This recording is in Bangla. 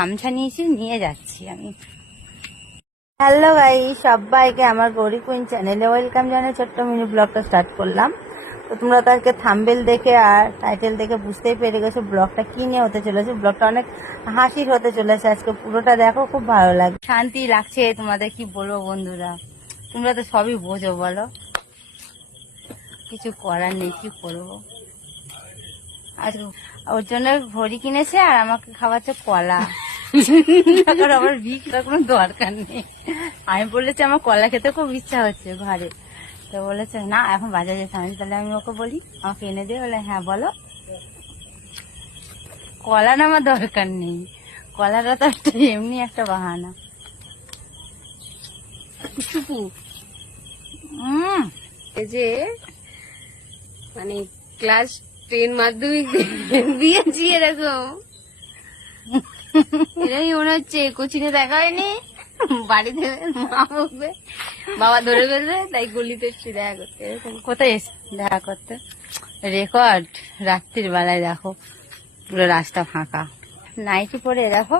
গামছা নিয়েছি, নিয়ে যাচ্ছি আমি। হ্যালো গাইস, সবাইকে আমার গৌরী কুইন চ্যানেলে ওয়েলকাম জানাই। ছোট্ট মিনি ব্লগটা স্টার্ট করলাম। তো তোমরা তো আজকে থাম্বেল দেখে আর টাইটেল দেখে বুঝতেই পেরে গেছো ব্লগটা কি নিয়ে হতে চলেছে। ব্লগটা অনেক হাসির হতে চলেছে আজকে, পুরোটা দেখো, খুব ভালো লাগবে, শান্তি লাগছে। তোমাদের কি বলবো বন্ধুরা, তোমরা তো সবই বোঝো, বলো কিছু করার নেই, কি করবো। আজকে ওর জন্য ঘড়ি কিনেছে আর আমাকে খাওয়াচ্ছে কলা। আমার ভিক্ষার কোনো দরকার নেই। আমি বলেছি আমার কলা খেতে খুব ইচ্ছা হচ্ছে ঘরে, তো বলেছে না এখন বাজারে যেতে হবে। তাহলে আমি ওকে বলি আমাকে এনে দিয়ে, বলে হ্যাঁ বলো। কলা না আমার দরকার নেই, কলাটা তো একটা এমনি একটা বাহানা। চুপু এই যে মানে ক্লাস 10 মাধ্যমিক দিয়েছি এরকম, এটাই মনে হচ্ছে কোচিনে দেখা হয়নি, বাড়িতে মা বকবে, বাবা ধরে ফেলবে, তাই গলিতে এসছি দেখা করতে। কোথায় এসছি দেখা করতে? রেকর্ড রাত্রির বেলায় দেখো পুরো রাস্তা ফাঁকা, নাইটি পরে দেখো